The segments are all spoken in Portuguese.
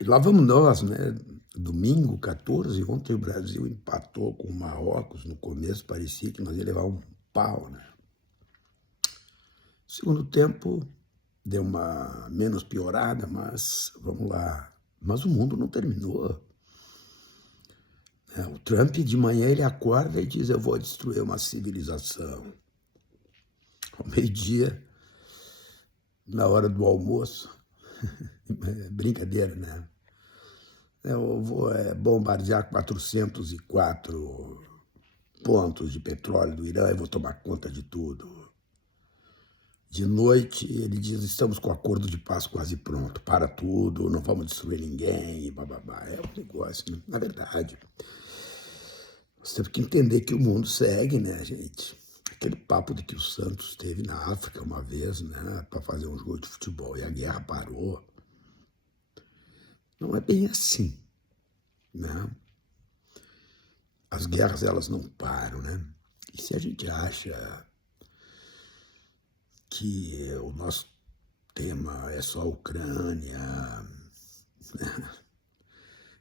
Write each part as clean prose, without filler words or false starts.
E lá vamos nós, né? Domingo, 14, ontem o Brasil empatou com o Marrocos. No começo parecia que nós ia levar um pau, né? Segundo tempo, deu uma menos piorada, mas vamos lá. Mas o mundo não terminou, né? O Trump, de manhã, ele acorda e diz: eu vou destruir uma civilização. Ao meio-dia, na hora do almoço, brincadeira, né? Eu vou bombardear 404 pontos de petróleo do Irã e vou tomar conta de tudo. De noite, ele diz: estamos com o acordo de paz quase pronto, para tudo, não vamos destruir ninguém, e bababá. É um negócio, né? Na verdade, você tem que entender que o mundo segue, né, gente? Aquele papo de que o Santos esteve na África uma vez, né, para fazer um jogo de futebol e a guerra parou. Não é bem assim, né? As guerras, elas não param, né? E se a gente acha que o nosso tema é só a Ucrânia, né,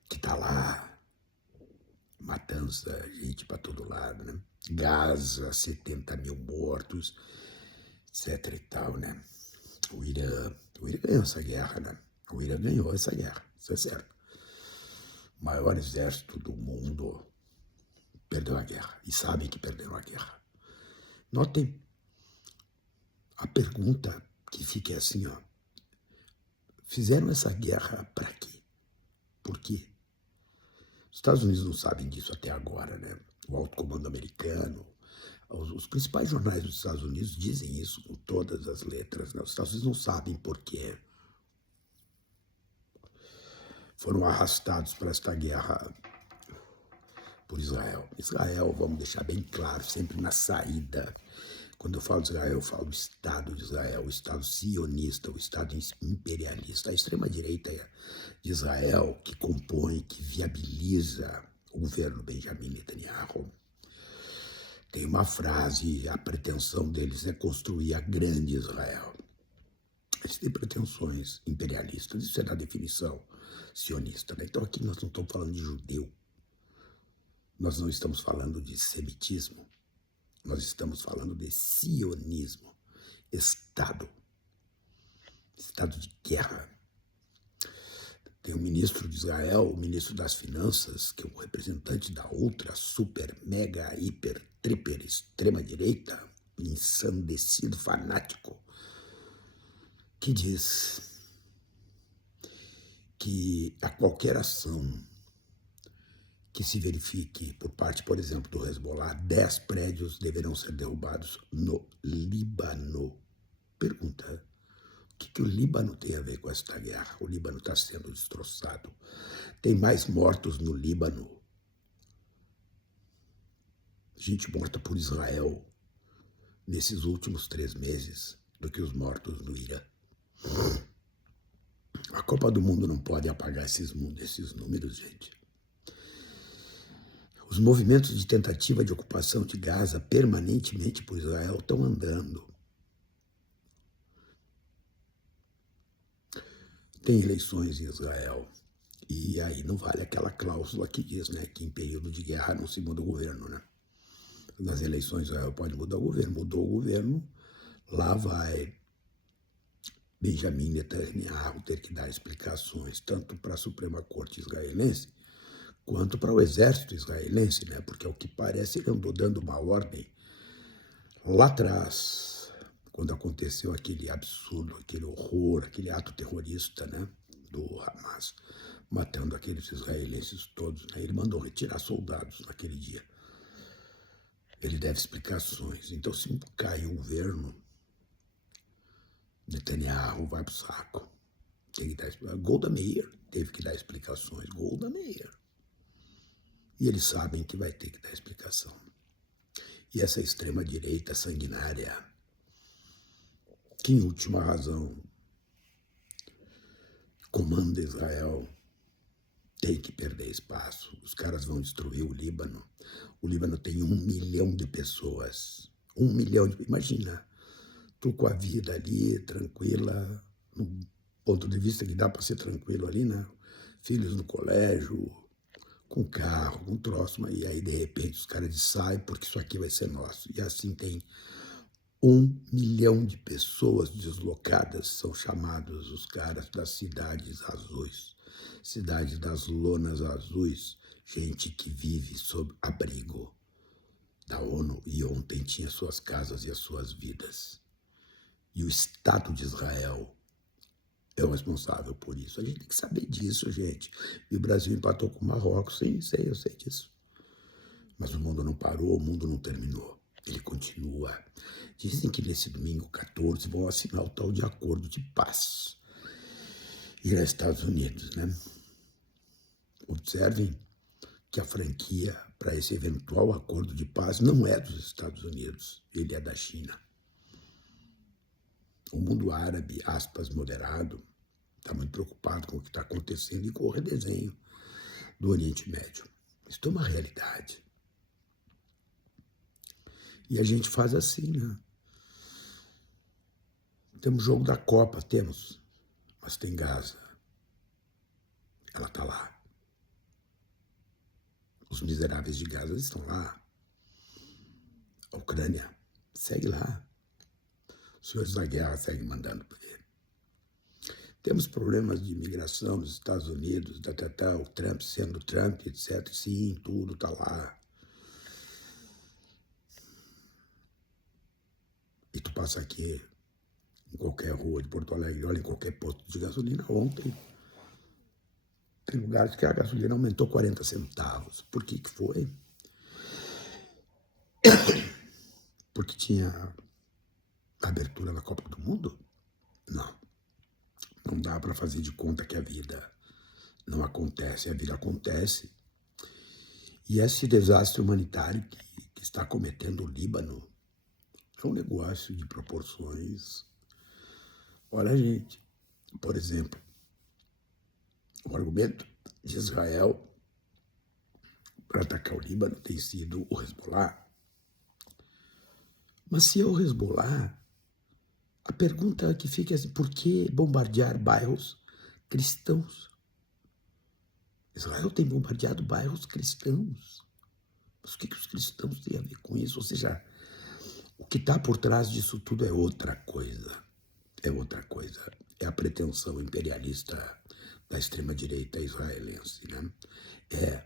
que está lá, matança, gente para todo lado, né? Gaza, 70 mil mortos, etc e tal, né? O Irã ganhou essa guerra, né? O Irã ganhou essa guerra, isso é certo. O maior exército do mundo perdeu a guerra, e sabem que perderam a guerra. Notem a pergunta que fica assim, ó. Fizeram essa guerra para quê? Por quê? Os Estados Unidos não sabem disso até agora, né? O alto comando americano, os principais jornais dos Estados Unidos dizem isso com todas as letras, né? Os Estados Unidos não sabem por quê. Foram arrastados para esta guerra por Israel. Israel, vamos deixar bem claro, sempre na saída. Quando eu falo de Israel, eu falo do Estado de Israel, o Estado sionista, o Estado imperialista. A extrema-direita de Israel, que compõe, que viabiliza o governo Benjamin Netanyahu, tem uma frase: a pretensão deles é construir a grande Israel. Eles têm pretensões imperialistas, isso é da definição sionista, né? Então aqui nós não estamos falando de judeu, nós não estamos falando de semitismo, nós estamos falando de sionismo, Estado de guerra. Tem o ministro de Israel, o ministro das Finanças, que é o representante da outra super, mega, hiper, triper, extrema-direita, ensandecido, fanático, que diz que a qualquer ação que se verifique por parte, por exemplo, do Hezbollah, 10 prédios deverão ser derrubados no Líbano. Pergunta: o que o Líbano tem a ver com esta guerra? O Líbano está sendo destroçado. Tem mais mortos no Líbano, gente morta por Israel, nesses últimos 3 meses, do que os mortos no Irã. A Copa do Mundo não pode apagar esses números, gente. Os movimentos de tentativa de ocupação de Gaza permanentemente por Israel estão andando. Tem eleições em Israel, e aí não vale aquela cláusula que diz, né, que em período de guerra não se muda o governo, né? Nas eleições Israel pode mudar o governo, mudou o governo, lá vai Benjamin Netanyahu ter que dar explicações tanto para a Suprema Corte israelense quanto para o exército israelense, né? Porque ao que parece ele andou dando uma ordem lá atrás, quando aconteceu aquele absurdo, aquele horror, aquele ato terrorista, né, do Hamas, matando aqueles israelenses todos, né? Ele mandou retirar soldados naquele dia. Ele deve explicações. Então, se cai o governo, Netanyahu vai para o saco. Tem que dar explicações. Golda Meir teve que dar explicações. Golda Meir. E eles sabem que vai ter que dar explicação. E essa extrema-direita sanguinária, que em última razão comanda Israel, tem que perder espaço. Os caras vão destruir o Líbano. O Líbano tem 1 milhão de pessoas. 1 milhão de... Imagina, tu com a vida ali, tranquila, no ponto de vista que dá para ser tranquilo ali, né? filhos no colégio, com carro, com troço, e aí de repente os caras dizem, sai porque isso aqui vai ser nosso. E assim tem 1 milhão de pessoas deslocadas, são chamados os caras das cidades azuis, cidades das lonas azuis, gente que vive sob abrigo da ONU e ontem tinha suas casas e as suas vidas. E o Estado de Israel é o responsável por isso. A gente tem que saber disso, gente. E o Brasil empatou com o Marrocos, sim, eu sei disso. Mas o mundo não parou, o mundo não terminou. Ele continua. Dizem que nesse domingo 14 vão assinar o tal de acordo de paz. E nos Estados Unidos, né? Observem que a franquia para esse eventual acordo de paz não é dos Estados Unidos, ele é da China. O mundo árabe, aspas, moderado, está muito preocupado com o que está acontecendo e com o redesenho do Oriente Médio. Isso é uma realidade. E a gente faz assim, né? Temos jogo da Copa, temos, mas tem Gaza. Ela está lá. Os miseráveis de Gaza estão lá. A Ucrânia segue lá. Os senhores da guerra seguem mandando por ele. Temos problemas de imigração nos Estados Unidos, o Trump sendo Trump, etc. Sim, tudo está lá. E tu passa aqui, em qualquer rua de Porto Alegre, olha em qualquer posto de gasolina, ontem, tem lugares que a gasolina aumentou 40 centavos. Por que que foi? Porque tinha a abertura da Copa do Mundo? Não. Não dá para fazer de conta que a vida não acontece. A vida acontece. E esse desastre humanitário que está cometendo o Líbano é um negócio de proporções. Olha, gente, por exemplo, o argumento de Israel para atacar o Líbano tem sido o Hezbollah. Mas se é o Hezbollah, a pergunta que fica é assim, por que bombardear bairros cristãos? Israel tem bombardeado bairros cristãos. Mas o que os cristãos têm a ver com isso? Ou seja, o que está por trás disso tudo é outra coisa. É outra coisa. É a pretensão imperialista da extrema-direita israelense, né?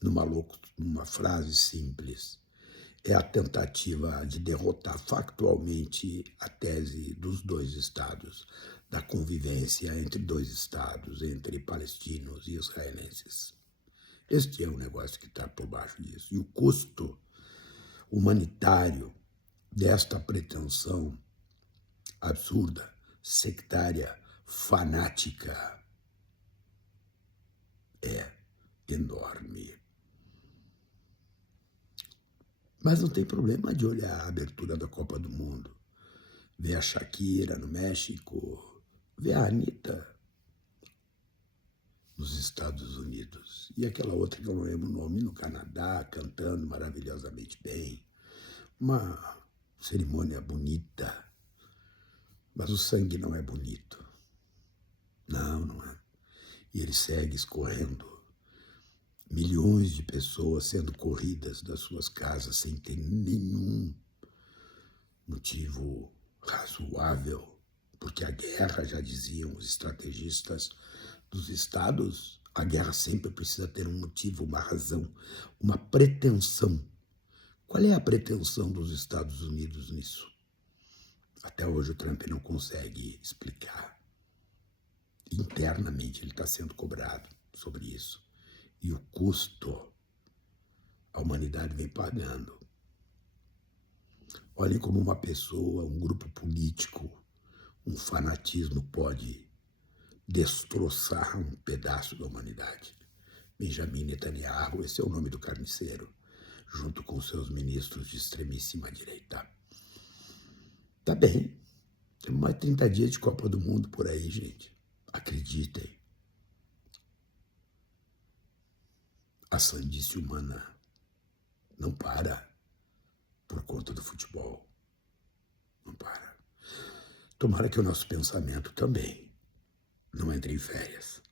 Numa frase simples, é a tentativa de derrotar factualmente a tese dos dois estados, da convivência entre dois estados, entre palestinos e israelenses. Este é o negócio que está por baixo disso. E o custo humanitário desta pretensão absurda, sectária, fanática, é enorme. Mas não tem problema de olhar a abertura da Copa do Mundo, ver a Shakira no México, ver a Anitta nos Estados Unidos e aquela outra que eu não lembro o nome, no Canadá, cantando maravilhosamente bem. Uma cerimônia bonita, mas o sangue não é bonito. Não, não é. E ele segue escorrendo. Milhões de pessoas sendo corridas das suas casas sem ter nenhum motivo razoável, porque a guerra, já diziam os estrategistas dos estados, a guerra sempre precisa ter um motivo, uma razão, uma pretensão. Qual é a pretensão dos Estados Unidos nisso? Até hoje o Trump não consegue explicar. Internamente ele está sendo cobrado sobre isso. E o custo a humanidade vem pagando. Olhem como uma pessoa, um grupo político, um fanatismo pode destroçar um pedaço da humanidade. Benjamin Netanyahu, esse é o nome do carniceiro, junto com seus ministros de extremíssima direita. Tá bem, temos mais 30 dias de Copa do Mundo por aí, gente. Acreditem. A sandice humana não para por conta do futebol. Não para. Tomara que o nosso pensamento também não entre em férias.